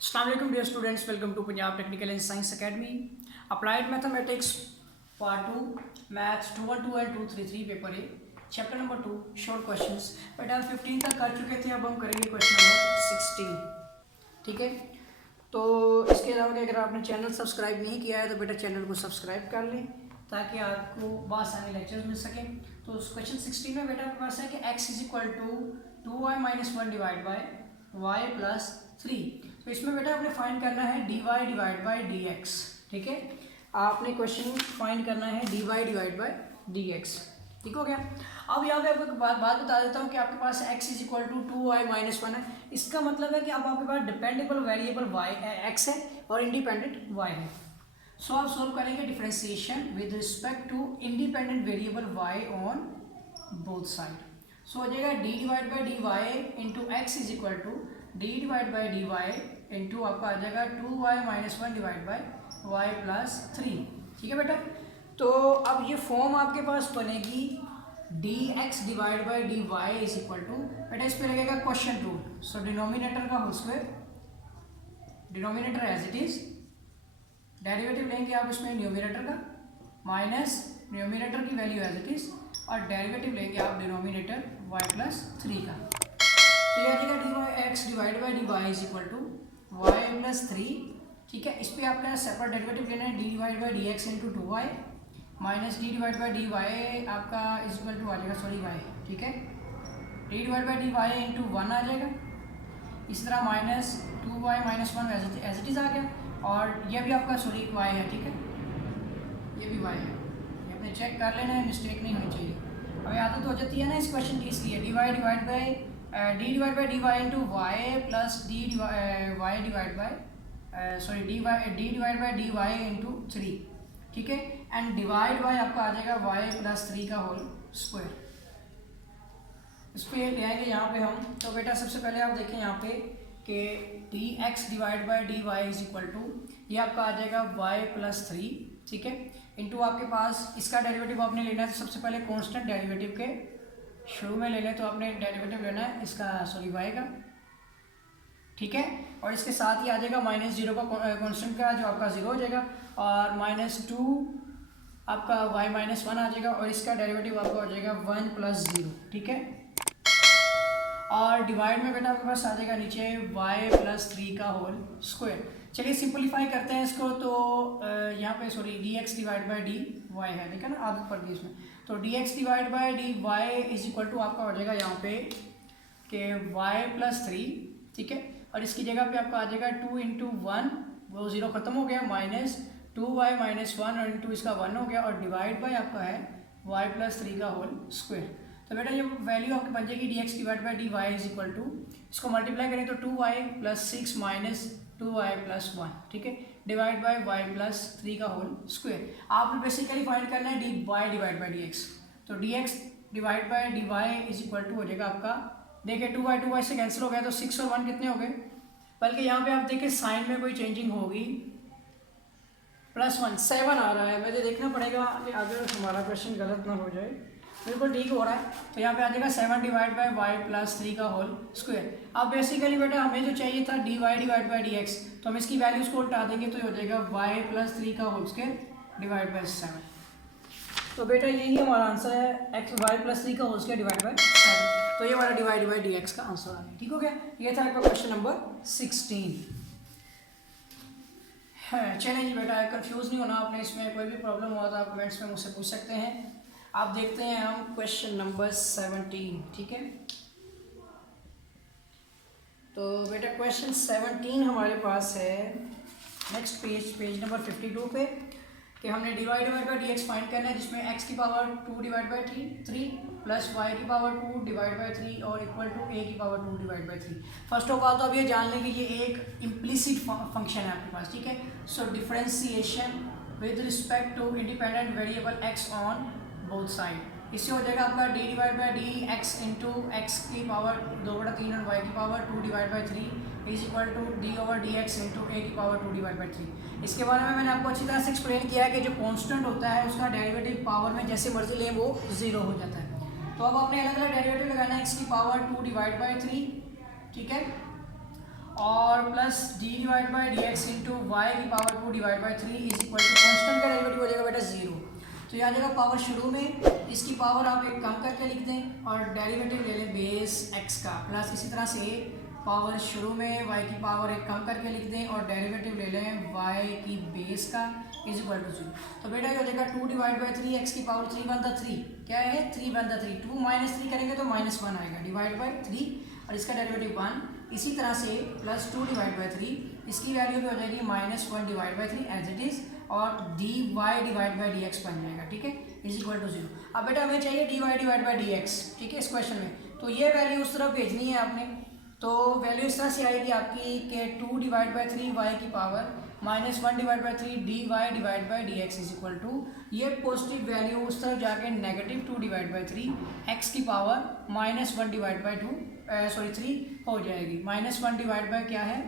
अस्सलाम वालेकुम dear students, welcome to Punjab technical and science academy. Applied mathematics part 2 maths 212 and 233 paper A chapter number 2 short questions. बेटा हम 15 तक कर चुके थे, अब हम करेंगे क्वेश्चन नंबर 16। ठीक है, तो इसके अलावा अगर आपने चैनल सब्सक्राइब नहीं किया है तो बेटा चैनल को सब्सक्राइब कर लें ताकि आपको बहुत सारे लेक्चर्स मिल सकें। तो क्वेश्चन 16 में बेटा आपके पास है कि x is equal to 2y-1 divide by y plus 3। तो इसमें बेटा आपने फाइंड करना है dy डिवाइड बाई dx। ठीक है, आपने क्वेश्चन फाइंड करना है dy डिवाइड बाई dx। ठीक हो गया। अब यहाँ पे आपको बात बता देता हूँ कि आपके पास x is equal to 2y-1 है। इसका मतलब है कि अब आपके पास डिपेंडेबल वेरिएबल y x है और इंडिपेंडेंट y है। सो आप सोल्व करेंगे differentiation with respect to independent variable y on both side. So हो जाएगा d divide by d y into x is equal to d divide by d y into आपका आ जाएगा 2y-1 divide by y plus 3। ठीक है बेटा, तो अब ये फॉर्म आपके पास बनेगी dx divide by d y is equal to, बेटा इस पर लगेगा क्वेश्चन रूल। सो डिनोमिनेटर का whole square, denominator as it is, derivative लेंगे आप इसमें न्यूमिनेटर का माइनस न्यूमिनेटर की वैल्यू एज इट इज, और डेरिवेटिव लेंगे आप डिनोमिनेटर y प्लस 3 का। तो यह आएगा d x divide by d y is equal to y plus 3। ठीक है, इस पर आपका सेपरेट डेरिवेटिव लेना है d divide by d x into 2y minus d divide by d y आपका इज इक्वल टू आ जाएगा सॉरी वाई। ठीक है, d divide by d y into 1 आ जाएगा। इस तरह minus 2y-1 as it is आ गया, और यह भी आपका सॉरी y है। ठीक है, ये भी y है, ये अपने चेक कर लेना है, मिस्टेक नहीं होनी चाहिए। अब आदत हो जाती है ना इस क्वेश्चन की, इसलिए d y divide by d divide by d y into y plus d y divide by sorry d divide by d y into 3। ठीक है, एंड डिवाइड बाई आपका आ जाएगा वाई प्लस 3 का होल स्क्वायर। इस पर ले आएंगे यहाँ पे हम। तो बेटा सबसे पहले आप देखें यहाँ पे कि d x divide by d y is equal to, ये आपका आ जाएगा वाई प्लस 3। ठीक है, इंटू आपके पास इसका डेरिवेटिव आपने लेना है। तो सबसे पहले कांस्टेंट डेरिवेटिव के शुरू में ले लें, तो आपने डेरिवेटिव लेना है इसका सॉरी वाई का। ठीक है, और इसके साथ ही आ जाएगा माइनस 0 का कांस्टेंट का, जो आपका 0 हो जाएगा, और -2 आपका y-1 आ जाएगा, और इसका डेरिवेटिव आपका हो जाएगा 1 प्लस 0। ठीक है, और डिवाइड में बेटा आपके पास आ जाएगा नीचे y प्लस 3 का होल स्क्वायर। चलिए सिंपलीफाई करते हैं इसको। तो यहाँ पे sorry dx divide by d y है, ठीक है ना, आदत पड़ गई इसमें। तो dx divide by d y is equal to आपका हो जाएगा यहाँ पे कि y प्लस 3। ठीक है, और इसकी जगह पे आपका आ जाएगा 2 इंटू 1, वो 0 खत्म हो गया, माइनस 2y-1 और इंटू इसका 1 हो गया, और डिवाइड बाई आपका है y प्लस 3 का होल स्क्वायर। तो बेटा ये वैल्यू आपकी बन जाएगी dx divide by d y is equal to, इसको मल्टीप्लाई करें तो 2y plus 6 minus 2y plus 1। ठीक है, डिवाइड बाई y प्लस 3 का होल स्क्वायर। आपने बेसिकली फाइंड करना है d y divide by dx। तो dx divide by d y is equal to हो जाएगा आपका, देखिए 2y से कैंसिल हो गया, तो 6 और 1 कितने हो गए, बल्कि यहाँ पे आप देखिए साइन में कोई चेंजिंग होगी, +1 7 आ रहा है। मुझे देखना पड़ेगा कि अगर हमारा क्वेश्चन गलत ना हो जाए। बिल्कुल ठीक हो रहा है, तो यहाँ पे आ जाएगा 7 डिवाइड बाई वाई प्लस 3 का होल स्क्वायर। अब बेसिकली बेटा हमें जो चाहिए था d y divide by d x, तो हम इसकी वैल्यूज को उल्टा देंगे तो हो जाएगा वाई प्लस 3 का होल स्क्वायर डिवाइड बाई 7। तो बेटा यही हमारा आंसर है, एक्स वाई प्लस 3 का होल स्क्वायर डिवाइड बाई 7। तो ये हमारा डिवाइड बाई डी एक्स का आंसर आ गया। ठीक हो गया, ये था आपका क्वेश्चन नंबर 16 है। चलें जी बेटा, कंफ्यूज नहीं होना आपने, इसमें कोई भी प्रॉब्लम हुआ तो आप कमेंट्स में मुझसे पूछ सकते हैं। आप देखते हैं हम क्वेश्चन नंबर 17। ठीक है, तो बेटा क्वेश्चन 17 हमारे पास है नेक्स्ट पेज नंबर 52 पे, कि हमने divide by d x find करना है, जिसमें x की power 2 divide by 3 plus y की पावर 2 डिवाइड बाई 3 और इक्वल टू a की power 2 divide by 3। First of all तो अब ये जान लें कि ये एक इम्प्लिसिट फंक्शन है आपके पास। ठीक है, so differentiation with respect to independent variable x on both side. इससे हो जाएगा आपका d divide by d x into x की पावर 2/3 और y की power 2 divide by 3 is equal to d over d x into a की power 2 divide by 3। इसके बारे में मैंने आपको अच्छी तरह से एक्सप्लेन किया है कि जो कांस्टेंट होता है उसका डेरिवेटिव पावर में जैसे मर्जी लें वो 0 हो जाता है। तो अब आपने अलग अलग डेरिवेटिव लगाना है, x की पावर 2 डिवाइड बाई 3। ठीक है, और plus d divide by d x into y की power 2 divide by 3 is equal to constant का डेरिवेटिव हो जाएगा बेटा 0। तो यहाँ जाएगा पावर शुरू में, इसकी पावर आप एक कम करके लिख दें और डेरिवेटिव ले लें बेस x का, प्लस इसी तरह से पावर शुरू में y की पावर एक कम करके लिख दें और डेरिवेटिव ले लें y की बेस का इज इक्वल टू 0। तो बेटा ये हो जाएगा 2 डिवाइड बाई 3 x की पावर 3 वन द 3, क्या है 3 वन द 3, 2 माइनस 3 करेंगे तो -1 आएगा डिवाइड बाई 3 और इसका डेरिवेटिव 1। इसी तरह से प्लस 2 डिवाइड बाई 3 इसकी वैल्यू भी हो जाएगी -1 divide by 3 as it is और dy divide by d x बन जाएगा, ठीक है, इज इक्वल टू 0। अब बेटा हमें चाहिए dy divide by d x, ठीक है, इस क्वेश्चन में। तो ये वैल्यू उस तरफ भेजनी है आपने, तो वैल्यू इस तरह से आएगी आपकी कि 2 डिवाइड बाई 3 y की power -1 divide by 3 dy divide by d x is equal to, ये पॉजिटिव वैल्यू उस तरफ जाके -2 डिवाइड बाई 3 x की पावर -1 डिवाइड बाई 3 हो जाएगी। -1 डिवाइड बाई क्या है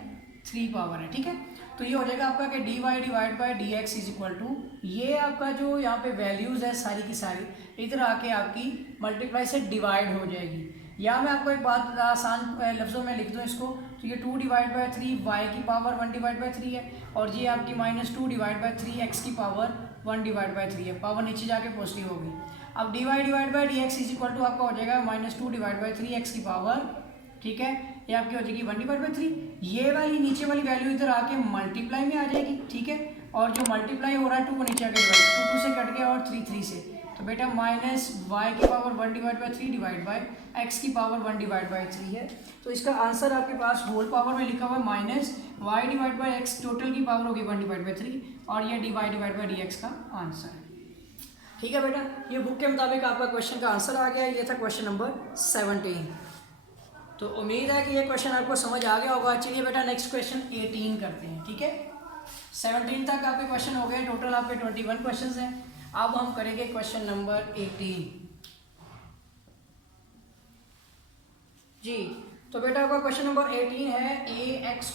3 पावर है, ठीक है। तो ये हो जाएगा आपका कि dy divide by d x is equal to, ये आपका जो यहाँ पे वैल्यूज़ है सारी की सारी इधर आके आपकी मल्टीप्लाई से डिवाइड हो जाएगी। या मैं आपको एक बात आसान लफ्ज़ों में लिख दूँ इसको, तो ये 2 डिवाइड बाई 3 y की पावर 1 डिवाइड बाई 3 है और ये आपकी -2 डिवाइड बाई 3 x की पावर 1 डिवाइड बाई 3 है, पावर नीचे जाके पॉजिटिव होगी। अब dy divide by d x is equal to आपका हो जाएगा -2 डिवाइड बाई 3 x की पावर, ठीक है, ये आपकी हो जाएगी 1 डिवाइड बाई 3। ये वाली नीचे वाली वैल्यू इधर आके मल्टीप्लाई में आ जाएगी, ठीक है, और जो मल्टीप्लाई हो रहा है 2 वो नीचे आके डिवाइड 2 से कट गया और 3 से, तो बेटा -y की power 1 divide by 3 divide by x की पावर 1 डिवाइड बाई 3 है। तो इसका आंसर आपके पास होल पावर में लिखा हुआ है -y divide by x, total की पावर होगी 1 डिवाइड बाई 3 और ये dy divide by d x का आंसर है, ठीक है बेटा। ये बुक के मुताबिक आपका क्वेश्चन का आंसर आ गया। ये था क्वेश्चन नंबर 17। तो उम्मीद है कि ये क्वेश्चन आपको समझ आ गया होगा। चलिए बेटा नेक्स्ट क्वेश्चन 18 करते हैं, ठीक है। 17 तक आपके क्वेश्चन हो गए, टोटल आपके 21 क्वेश्चंस हैं। अब हम करेंगे क्वेश्चन नंबर 18 जी। तो बेटा आपका क्वेश्चन नंबर 18 है ax²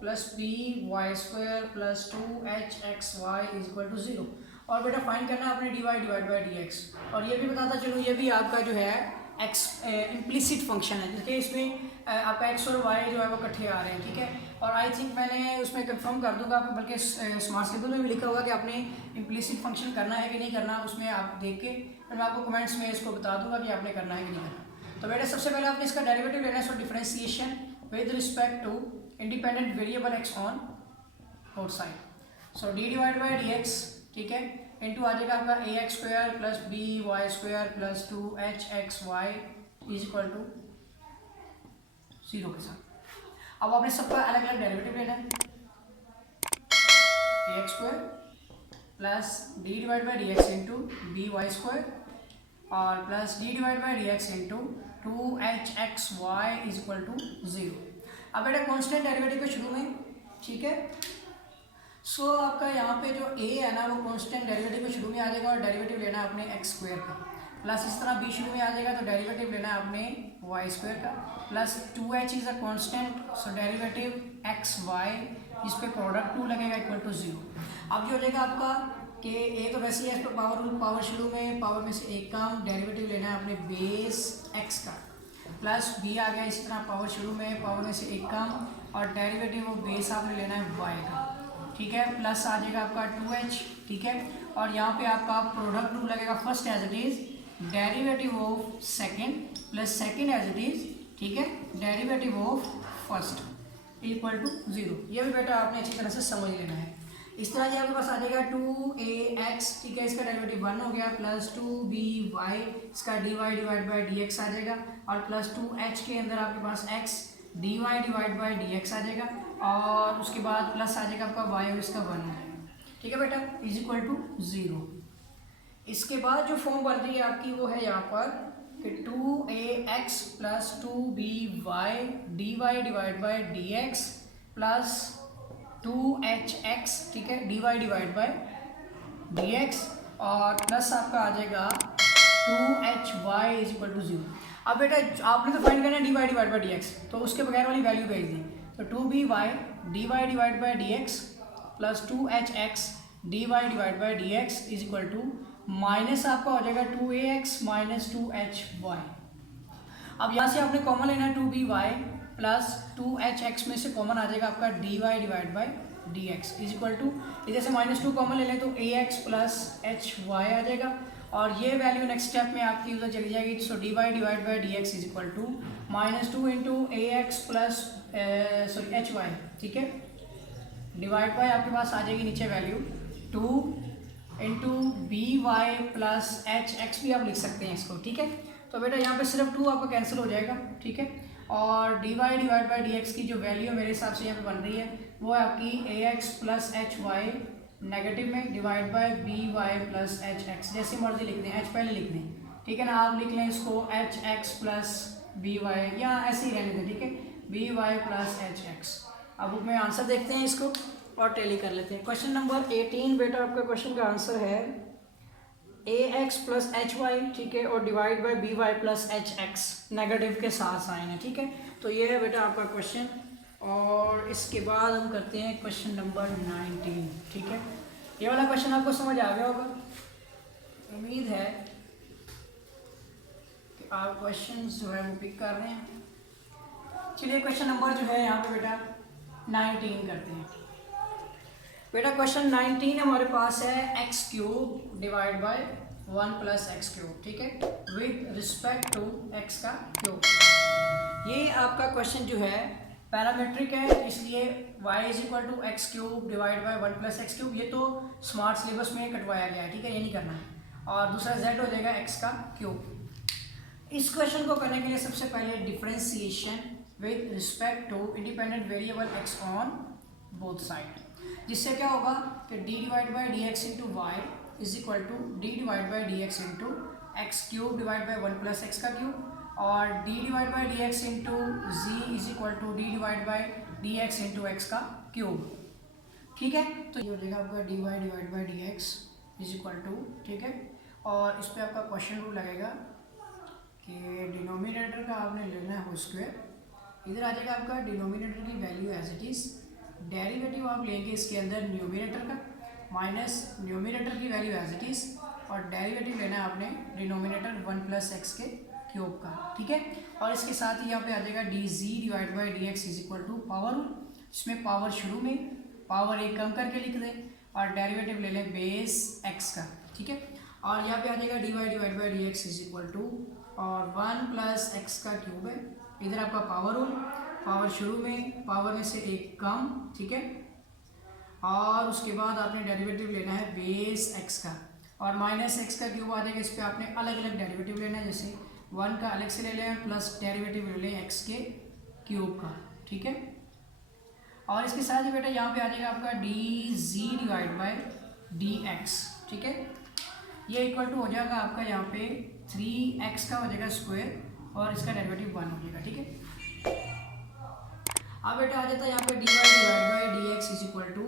plus by² plus 2hxy is equal to 0। और बेटा फाइंड करना है आपने dy divide by d x. और ये भी बताता चलूँ, ये भी आपका जो है एक्स इम्प्लिसिट फंक्शन है, जैसे इसमें आपका एक्स और वाई जो है वो इकट्ठे आ रहे हैं, ठीक है। और आई थिंक मैंने उसमें कंफर्म कर दूंगा आपको, बल्कि स्मार्ट स्केड्यूल में भी लिखा होगा कि आपने इम्प्लिसिट फंक्शन करना है कि नहीं करना, उसमें आप देख के फिर मैं आपको कमेंट्स में इसको बता दूंगा कि आपने करना है कि नहीं करना। तो बेटा सबसे पहले आपने इसका डेरिवेटिव लेना है, so differentiation with respect to independent variable x on both side. So d divide by d x, ठीक है, इंटू आ जाएगा आपका ax² plus by² plus 2hxy is equal to 0 के साथ। अब आपने सबका अलग अलग डेरिवेटिव लेना है, ax² plus d divide by d x into by² और plus d divide by d x into 2hxy is equal to 0। अब बेटा कॉन्स्टेंट डेरिवेटिव के शुरू में, ठीक है। सो आपका यहाँ पे जो a है ना वो कांस्टेंट डेरिवेटिव के शुरू में आ जाएगा और डेरिवेटिव लेना है आपने x² का, प्लस इस तरह b शुरू में आ जाएगा तो डेरिवेटिव लेना है आपने y² का, plus 2h is a constant, so derivative xy इस पे प्रोडक्ट 2 लगेगा इक्वल टू 0। अब जो हो जाएगा आपका कि a तो वैसे ही है, इस पर पावर शुरू में पावर में से एक काम, डेरिवेटिव लेना है आपने बेस x का, प्लस b आ गया इस तरह पावर शुरू में पावर में से एक काम और डेरिवेटिव वो बेस आपने लेना है y का, ठीक है, प्लस आ जाएगा आपका 2h, ठीक है, और यहाँ पे आपका प्रोडक्ट 2 लगेगा first as it is derivative of second plus second as it is, ठीक है, derivative of first equal to 0। ये भी बेटा आपने अच्छी तरह से समझ लेना है। इस तरह ये आपके पास आ जाएगा 2ax, ठीक है, इसका डेरिवेटिव 1 हो गया, प्लस 2by इसका dy divide by d x आ जाएगा और प्लस 2h के अंदर आपके पास x dy divide by d x आ जाएगा और उसके बाद प्लस आ जाएगा आपका y और इसका 1 आ जाएगा, ठीक है बेटा, इज इक्वल टू 0। इसके बाद जो फॉर्म बन रही है आपकी वो है यहाँ पर कि 2ax plus 2by dy divide by d x plus 2hx, ठीक है, dy divide by d x और प्लस आपका आ जाएगा 2hy इज इक्वल टू 0। अब बेटा आपने तो फाइंड करना है dy divide by d x, तो उसके बगैर वाली वैल्यू भेज दी, तो 2by dy divide by d x plus 2hx dy divide by d x is equal to minus आपका हो जाएगा 2ax माइनस 2hy। अब यहाँ से आपने कॉमन लेना है 2by प्लस 2h(x) में से कॉमन आ जाएगा आपका dy divide by d x is equal to, जैसे -2 कॉमन ले लें तो ax प्लस hy आ जाएगा, और ये वैल्यू नेक्स्ट स्टेप में आपकी उधर चली जाएगी। So dy divide by d x is equal to -2 into ax plus sorry hy, ठीक है, डिवाइड बाय आपके पास आ जाएगी नीचे value 2 into b y plus h x भी आप लिख सकते हैं इसको, ठीक है। तो बेटा यहाँ पे सिर्फ 2 आपका कैंसिल हो जाएगा, ठीक है, और d y divide by d x की जो वैल्यू मेरे हिसाब से यहाँ पे बन रही है वो है आपकी a x plus h y negative में divide by b y plus h x, जैसी मर्जी लिख दें, एच पहले लिख दें, ठीक है ना, आप लिख लें इसको h x plus b y या ऐसे ही रहने दें, ठीक है, b y plus h x. अब बुक में आंसर देखते हैं इसको और टैली कर लेते हैं। क्वेश्चन नंबर 18 बेटा आपका क्वेश्चन का आंसर है a x plus h y, ठीक है, और divide by b y plus h x, negative के साथ साइन है, ठीक है। तो ये है बेटा आपका क्वेश्चन, और इसके बाद हम करते हैं क्वेश्चन नंबर 19, ठीक है। ये वाला क्वेश्चन आपको समझ आ गया होगा, उम्मीद है कि आप क्वेश्चन जो है वो पिक कर रहे हैं। चलिए क्वेश्चन नंबर जो है यहाँ पे बेटा 19 करते हैं। बेटा क्वेश्चन 19 हमारे पास है x cube divide by 1 plus x cube, ठीक है, विद रिस्पेक्ट टू एक्स का क्यूब। ये आपका क्वेश्चन जो है पैरामेट्रिक है, इसलिए y is equal to x cube divide by 1 plus x cube, ये तो स्मार्ट सिलेबस में कटवाया गया है, ठीक है, ये नहीं करना है। और दूसरा z हो जाएगा x का क्यूब। इस क्वेश्चन को करने के लिए सबसे पहले differentiation with respect to independent variable x on both side, जिससे क्या होगा कि d divide by d x into y is equal to d divide by d x into x cube divide by 1 plus x का cube, और d divide by d x into g is equal to d divide by d x into x का cube, ठीक है। तो ये हो जाएगा आपका d y divide by d x is equal to, ठीक है, और इस पर आपका क्वेश्चन रूल लगेगा कि डिनोमिनेटर का आपने लेना है होल स्क्वायर, इधर आ जाएगा आपका डिनोमिनेटर की value as it is, derivative आप लेंगे इसके अंदर न्यूमिनेटर का माइनस न्यूमिनेटर की वैल्यू एज इट इज़, और डेरिवेटिव लेना है आपने डिनोमिनेटर 1 प्लस एक्स के क्यूब का, ठीक है। और इसके साथ ही यहाँ पे आ जाएगा d ji divide by d x is equal to power, इसमें पावर शुरू में पावर एक कम करके लिख दें, और डेरिवेटिव ले लें बेस एक्स का, ठीक है, और यहाँ पे आ जाएगा d y divide by d x is equal to और 1 प्लस एक्स का क्यूब है, इधर आपका पावर रूल, पावर शुरू में पावर में से एक कम, ठीक है, और उसके बाद आपने डेरिवेटिव लेना है बेस एक्स का, और माइनस एक्स का क्यूब आ जाएगा, इस पर आपने अलग अलग डेरिवेटिव लेना है, जैसे 1 का अलग से ले लें प्लस डेरिवेटिव ले लें एक्स के क्यूब का, ठीक है। और इसके साथ ही बेटा यहाँ पे आ जाएगा आपका d ji divide by d x, ठीक है, ये इक्वल टू हो जाएगा आपका यहाँ पे 3x का हो जाएगा स्क्वायर, और इसका डेरिवेटिव 1 हो जाएगा, ठीक है। अब बेटा आ जाता है यहाँ पे d y divide by d x is equal to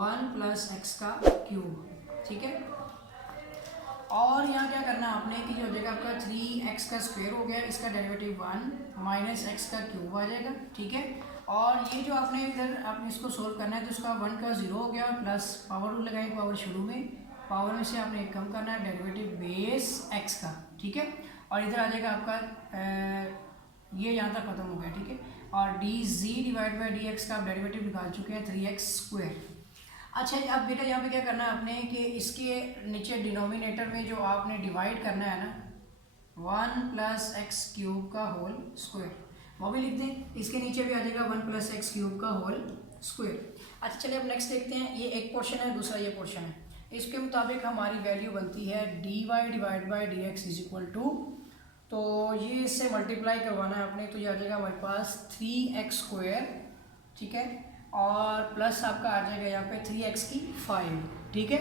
1 plus x का क्यूब, ठीक है, और यहाँ क्या करना है आपने कि जो हो जाएगा आपका 3x का स्क्वायर हो गया, इसका डेरिवेटिव 1 माइनस एक्स का क्यूब आ जाएगा, ठीक है, और ये जो आपने इधर आपने इसको सोल्व करना है तो इसका 1 का 0 हो गया, प्लस पावर रूल लगाएंगे, पावर शुरू में पावर में से आपने कम करना है डेरिवेटिव बेस एक्स का, ठीक है, और इधर आ जाएगा आपका ये यहाँ तक खत्म हो गया, ठीक है, और D G divide by d x का आप डेरिवेटिव निकाल चुके हैं 3x स्क्वायर। अच्छा अब बेटा यहाँ पे क्या करना है आपने कि इसके नीचे डिनोमिनेटर में जो आपने डिवाइड करना है ना 1 प्लस एक्स क्यूब का होल स्क्वायर, वो भी लिख दें, इसके नीचे भी आ जाएगा 1 प्लस एक्स क्यूब का होल स्क्वायर। अच्छा चलिए अब नेक्स्ट देखते हैं, ये एक पोर्शन है, दूसरा ये पोर्शन है, इसके मुताबिक हमारी वैल्यू बनती है d y divide by d x is equal to, तो ये इससे मल्टीप्लाई करवाना है आपने, तो ये आ जाएगा हमारे पास 3x स्क्वायर, ठीक है, और प्लस आपका आ जाएगा यहाँ पे 3x की 5, ठीक है,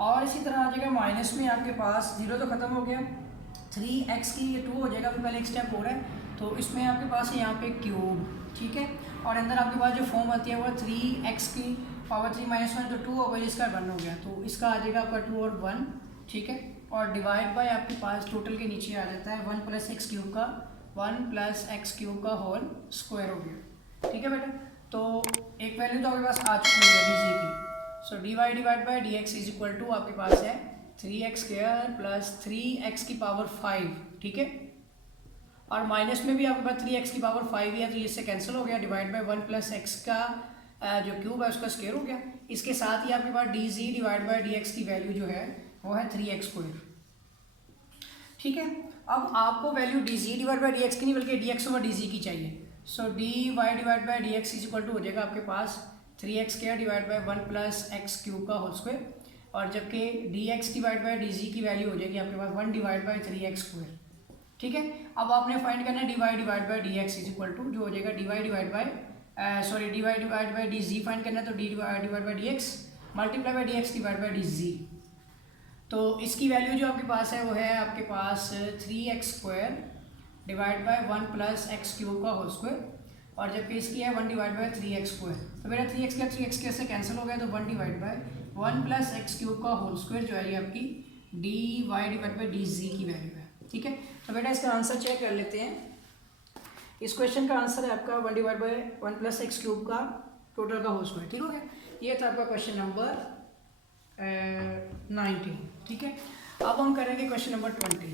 और इसी तरह आ जाएगा माइनस में आपके पास 0 तो ख़त्म हो गया, 3x की ये 2 हो जाएगा, फिर पहले एक स्टेप हो रहा है, तो इसमें आपके पास है यहाँ पे क्यूब, ठीक है, और अंदर आपके पास जो फॉर्म आती है वो 3x की पावर 3 माइनस 1 तो 2 हो गई, इसका 1 हो गया, तो इसका आ जाएगा आपका 2 और 1, ठीक है, और डिवाइड बाय आपके पास टोटल के नीचे आ जाता है 1 प्लस एक्स क्यूब का 1 प्लस एक्स क्यूब का होल स्क्वायर हो गया, ठीक है बेटा। तो एक वैल्यू तो आपके पास आ चुकी है डी जी की, so d y divide by d x is equal to आपके पास है 3x स्क्वायर प्लस 3x की पावर 5, ठीक है, और माइनस में भी आपके पास 3x की पावर 5 है, तो ये इससे कैंसिल हो गया, डिवाइड बाय 1 प्लस एक्स का जो क्यूब है उसका स्क्वायर हो गया। इसके साथ ही आपके पास d ji divide by d x की वैल्यू जो है वो है 3x स्क्वायर। ठीक है, अब आपको value d ji divide by d x की नहीं बल्कि डी एक्स ओवर डी जी की चाहिए। So d y divide by d x is equal to हो जाएगा आपके पास 3x square divide by 1 plus x cube का होल स्क्वायर, और जबकि d x divide by d जी की वैल्यू हो जाएगी आपके पास 1 डिवाइड बाई 3x स्क्वायर। ठीक है, अब आपने फाइंड करना है d y divide by d x is equal to जो हो जाएगा d y divide by sorry d y divide by d z find करना है, तो d divide by d x multiply by d x divide by d z. तो इसकी value जो आपके पास है वो है आपके पास 3x square divide by 1 plus x cube का होल स्क्वायर, और जबकि इसकी है 1 डिवाइड बाई 3x स्क्वायर। तो मेरा 3x का 3x के से कैंसिल हो गया, तो 1 divide by 1 plus x cube का होल स्क्वायर जो है ये आपकी d y divide by d जी की वैल्यू है। ठीक है, तो बेटा इसका आंसर चेक कर लेते हैं। इस क्वेश्चन का आंसर है आपका 1 divide by 1 plus x cube का टोटल का होल स्क्वायर। ठीक हो गया, ये था आपका क्वेश्चन नंबर 19। ठीक है, अब हम करेंगे क्वेश्चन नंबर 20।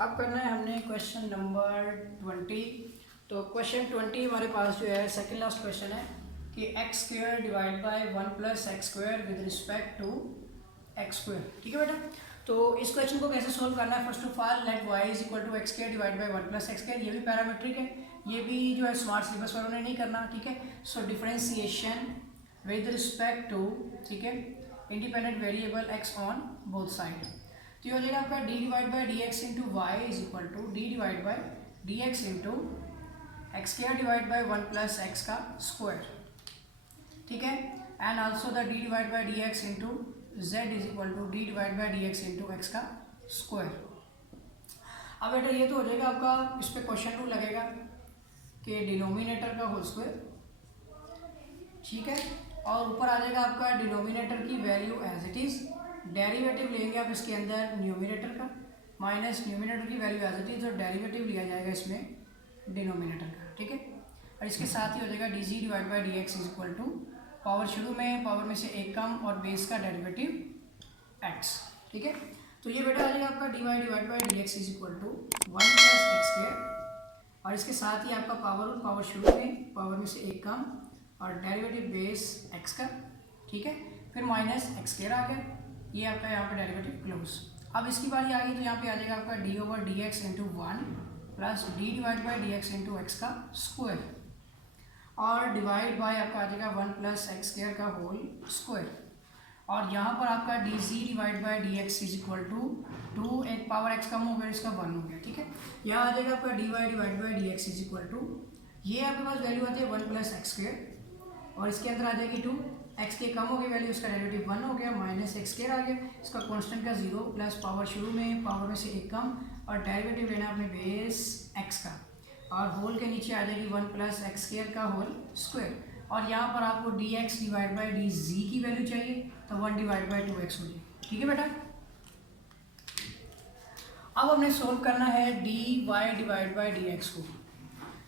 अब करना है हमने क्वेश्चन नंबर 20। तो क्वेश्चन 20 हमारे पास जो है सेकंड लास्ट क्वेश्चन है कि x square divide by 1 plus x square with respect to x square. ठीक है बेटा, तो इस क्वेश्चन को कैसे सोल्व करना है, first of all let y is equal to x square divide by 1 plus x square. ये भी पैरामीट्रिक है, ये भी जो है स्मार्ट सिलेबस वालों ने नहीं करना। ठीक है, so differentiation with respect to, ठीक है, independent variable x on both side. तो ये हो जाएगा आपका d divide by d x into y is equal to d divide by d x into x square divide by 1 plus x का square. ठीक है, and also the d divide by d x into z is equal to d divide by d x into x का square. अब बेटा ये तो हो जाएगा आपका, इस पर क्वेश्चन रूल लगेगा कि डिनोमिनेटर का होल स्क्वायर। ठीक है, और ऊपर आ जाएगा आपका डिनोमिनेटर की value as it is, derivative लेंगे आप इसके अंदर न्यूमिनेटर का, माइनस न्यूमिनेटर की वैल्यू एज इट इज, और डेरिवेटिव लिया जाएगा इसमें डिनोमिनेटर का। ठीक है, और इसके साथ ही हो जाएगा d ji divide by d x is equal to power शुरू में पावर में से एक कम और बेस का डेरिवेटिव एक्स। ठीक है, तो ये बेटा आ जाएगा आपका d y divide by d x is equal to 1 plus x square, और इसके साथ ही आपका पावर शुरू में पावर में से एक कम और डेरिवेटिव बेस एक्स का। ठीक है, फिर माइनस एक्स स्क्वायर आ गया, ये आपका यहाँ पे डेरिवेटिव क्लोज। अब इसकी बारी आ गई, तो यहाँ पे आ जाएगा आपका d over d x into 1 plus d divide by d x into x का स्क्वायर, और डिवाइड बाय आपका आ जाएगा 1 प्लस एक्स स्क्वायर का होल स्क्वायर, और यहाँ पर आपका d ji divide by d x is equal to 2, एक पावर एक्स कम हो गया, इसका 1 हो गया। ठीक है, यहाँ आ जाएगा आपका d y divide by d x is equal to, ये आपके पास वैल्यू आती है 1 प्लस एक्स स्क्वायर, और इसके अंदर आ जाएगी 2, एक्स के कम हो गई वैल्यू, इसका डेरिवेटिव 1 हो गया, माइनस एक्स स्क्वायर आ गया, इसका कांस्टेंट का 0 प्लस पावर शुरू में पावर में से एक कम और डेरिवेटिव लेना अपने बेस एक्स का, और होल के नीचे आ जाएगी 1 प्लस एक्स स्क्वायर का होल स्क्वायर, और यहाँ पर आपको D x divide by d जी की वैल्यू चाहिए, तो 1 डिवाइड बाई 2x हो जाएगी। ठीक है बेटा, अब हमने सोल्व करना है d y divide by d x को,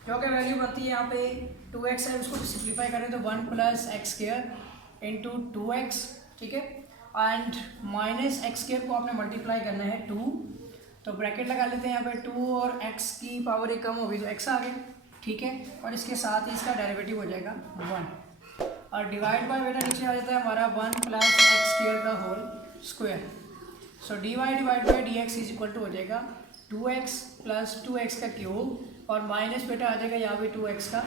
जो कि वैल्यू बनती है यहाँ पे 2x है, उसको सिंप्लीफाई करें तो 1 plus x square into 2x। ठीक है, एंड माइनस एक्स स्क्वायर को आपने मल्टीप्लाई करना है 2, तो ब्रैकेट लगा लेते हैं यहाँ पे 2 और x की पावर एक कम होगी तो x आ गया। ठीक है, और इसके साथ ही इसका डेरिवेटिव हो जाएगा 1, और डिवाइड बाय बेटा नीचे आ जाता है हमारा 1 प्लस एक्स स्क्वायर का whole square. So d y divide by d x is equal to हो जाएगा 2x प्लस 2x का क्यूब, और माइनस बेटा आ जाएगा यहाँ पे 2x का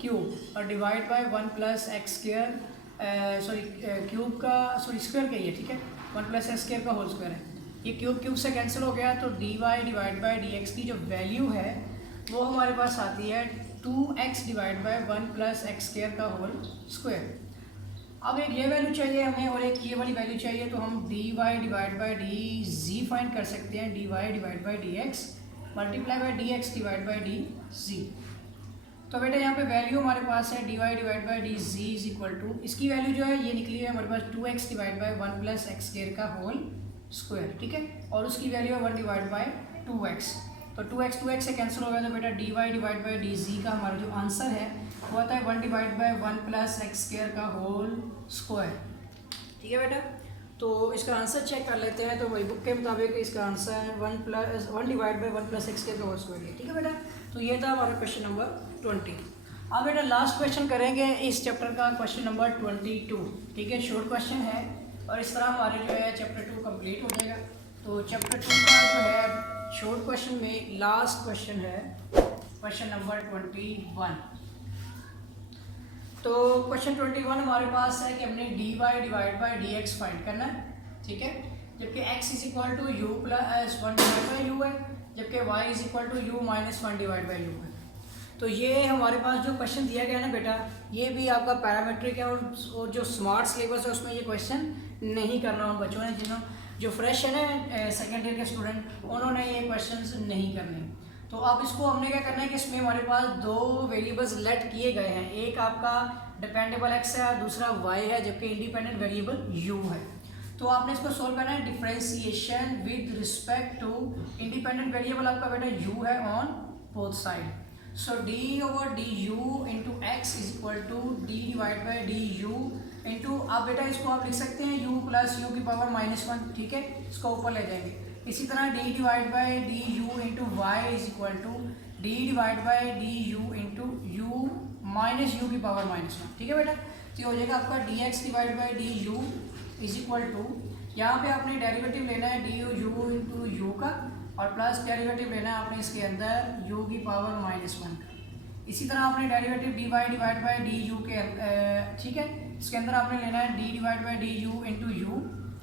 क्यूब, और divide by 1 plus x square cube का स्क्वायर का ही है। ठीक है, 1 प्लस एक्स स्क्वायर का होल स्क्वायर है, ये क्यूब से कैंसिल हो गया, तो d y divide by d x की जो वैल्यू है वो हमारे पास आती है 2x divide by 1 plus x square का होल स्क्वायर। अब एक ये वैल्यू चाहिए हमें और एक ये वाली वैल्यू चाहिए, तो हम d y divide by d z find कर सकते हैं, d y divide by d x multiply by d x divide by d z. तो बेटा यहाँ पे वैल्यू हमारे पास है d y divide by d z is equal to, इसकी वैल्यू जो है ये निकली है हमारे पास 2x divide by 1 plus x square का होल स्क्वायर। ठीक है, और उसकी वैल्यू है 1 डिवाइड बाई 2x, तो 2x से कैंसिल हो गया, तो बेटा d y divide by d z का हमारा जो आंसर है वो आता है 1 divide by 1 plus x square का होल स्क्वायर। ठीक है बेटा, तो इसका आंसर चेक कर लेते हैं। तो वही बुक के मुताबिक इसका answer 1 divide by 1 plus x के होल स्क्वायर है। ठीक है बेटा, तो ये था हमारा क्वेश्चन नंबर 20। अब बेटा लास्ट क्वेश्चन करेंगे इस चैप्टर का, क्वेश्चन नंबर 22। ठीक है, शॉर्ट क्वेश्चन है और इस तरह हमारे जो है चैप्टर 2 कंप्लीट हो जाएगा। तो चैप्टर 2 का जो है शॉर्ट क्वेश्चन में लास्ट क्वेश्चन है क्वेश्चन नंबर 21। तो क्वेश्चन 21 हमारे पास है कि हमने dy divide by dx find करना है। ठीक है, जबकि x is equal to u plus 1 divide by u है, जबकि y is equal to u minus 1 divide by u है। तो ये हमारे पास जो क्वेश्चन दिया गया है ना बेटा, ये भी आपका पैरामेट्रिक है और जो स्मार्ट सिलेबस है उसमें ये क्वेश्चन नहीं करना उन बच्चों ने जो फ्रेश है ना सेकेंड ईयर के स्टूडेंट, उन्होंने ये क्वेश्चंस नहीं करने। तो अब इसको हमने क्या करना है कि इसमें हमारे पास दो वेरिएबल्स लेट किए गए हैं, एक आपका डिपेंडेबल x है और दूसरा y है, जबकि इंडिपेंडेंट वेरिएबल u है। तो आपने इसको सोल्व करना है differentiation with respect to independent variable आपका बेटा u है on both side. So d/du into x is equal to d divide by du into, आप बेटा इसको आप लिख सकते हैं u प्लस यू की पावर -1। ठीक है, इसको ऊपर ले जाएंगे। इसी तरह d divide by d u into y is equal to d divide by d u into u minus u की पावर -1। ठीक है बेटा, तो ये हो जाएगा आपका dx divide by d u is equal to, यहाँ पे आपने डेरिवेटिव लेना है डी यू इंटू यू का और प्लस डेरिवेटिव लेना है आपने इसके अंदर u की पावर -1 का। इसी तरह आपने derivative dy divide by d u के ठीक है, इसके अंदर आपने लेना है d divide by d u into u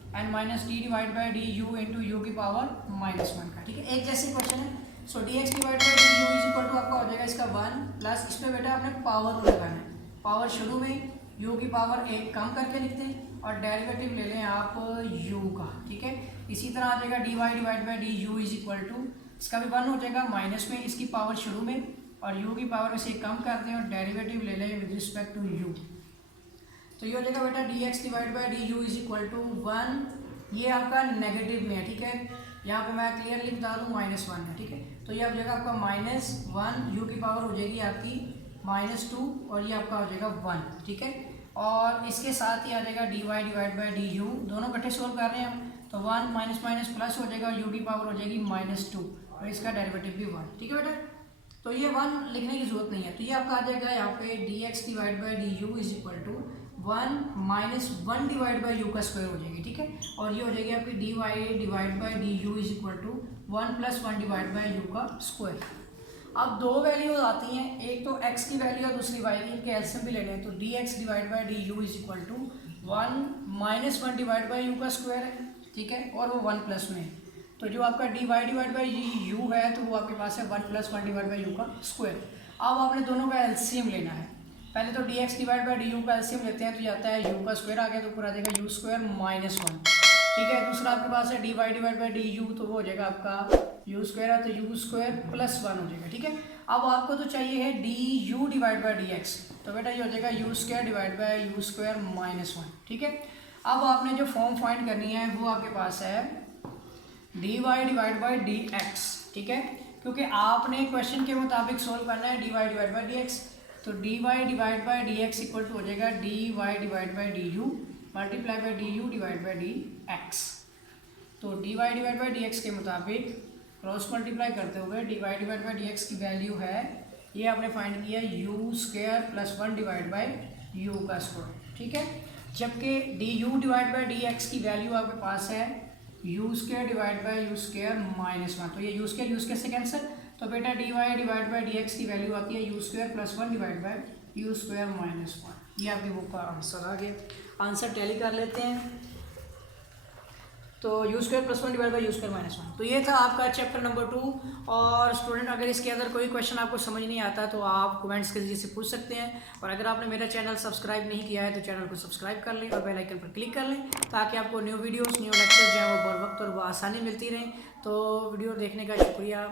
and minus d divide by d u into u की पावर -1 का। ठीक है, एक जैसे क्वेश्चन है। So d x divide by d u is equal to आपका हो जाएगा इसका 1 प्लस इसमें बेटा आपने पावर लगाना है, पावर शुरू में यू की पावर 1 कम करके लिखते हैं और डेरिवेटिव ले लें आप यू का। ठीक है, इसी तरह आ जाएगा d y divide by d u is equal to, इसका भी 1 हो जाएगा माइनस में इसकी पावर शुरू में और यू की पावर में से कम करते हैं और डेरिवेटिव ले लें विद रिस्पेक्ट टू यू। तो ये हो जाएगा बेटा d x divide by d u is equal to 1, ये आपका नेगेटिव में है। ठीक है, यहाँ पे मैं क्लियरली बता दूँ -1 है। ठीक है, तो ये हो जाएगा आपका -1, यू की पावर हो जाएगी आपकी -2 और ये आपका हो जाएगा 1। ठीक है, और इसके साथ ही आ जाएगा d y divide by d u, दोनों इकट्ठे सोल्व कर रहे हैं हम, तो 1 माइनस प्लस हो जाएगा, यू की पावर हो जाएगी -2 और इसका डेरिवेटिव भी 1। ठीक है बेटा, तो ये 1 लिखने की जरूरत नहीं है। तो ये आपका आ जाएगा यहाँ पे d x divide by d u is equal to 1 minus 1 divide by u का स्क्वायर हो जाएगी। ठीक है, और ये हो जाएगी आपकी d y divide by d u is equal to 1 plus 1 divide by u का स्क्वायर। अब दो वैल्यूज आती हैं, एक तो x की वैल्यू और दूसरी y की, इनके एलसीएम भी लेने हैं। तो d x divide by d u is equal to 1 minus 1 divide by u का स्क्वायर है। ठीक है, और वो 1 प्लस में, तो जो आपका d y divide by u है तो वो आपके पास है 1 प्लस 1 डिवाइड बाई यू का स्क्वायर। अब आपने दोनों का एलसीएम लेना है। पहले तो d x divide by d u का एलसीएम लेते हैं, तो जाता है यू का स्क्वायर आ गया तो पूरा आ जाएगा यू स्क्वायर -1। ठीक है, दूसरा आपके पास है d y divide by d u, तो वो हो जाएगा आपका यू स्क्वायर है तो यू स्क्वायर प्लस 1 हो जाएगा। ठीक है, अब आपको तो चाहिए है D u divide by d x, तो बेटा ये हो जाएगा you square divide by u square -1। ठीक है, अब आपने जो फॉर्म फाइंड करनी है वो आपके पास है d y divide by d x. ठीक है, क्योंकि आपने क्वेश्चन के मुताबिक सोल्व करना है d y divide by d x, तो d y divide by d x equal to हो जाएगा d y divide by d u multiply by d u divide by d x. तो d y divide by d x के मुताबिक cross multiply करते हुए d y divide by d x की value है, ये आपने फाइंड किया u square plus 1 divide by u का स्क्वायर। ठीक है, जबकि d u divide by d x की वैल्यू आपके पास है u square divide by u square -1, तो ये यू स्क्वायर से कैंसिल, तो बेटा d y divide by d x की वैल्यू आती है u square plus 1 divide by u square -1। ये आपकी बुक का आंसर आ गया। आंसर टैली कर लेते हैं, तो you square plus 1 divide by u square -1। तो ये था आपका चैप्टर नंबर 2। और स्टूडेंट अगर इसके अंदर कोई क्वेश्चन आपको समझ नहीं आता तो आप कमेंट्स के जरिए से पूछ सकते हैं, और अगर आपने मेरा चैनल सब्सक्राइब नहीं किया है तो चैनल को सब्सक्राइब कर लें और बेल आइकन पर क्लिक कर लें, ताकि आपको न्यू वीडियोस न्यू लेक्चर जो है वो बर वक्त और वो आसानी मिलती रहें। तो वीडियो देखने का शुक्रिया।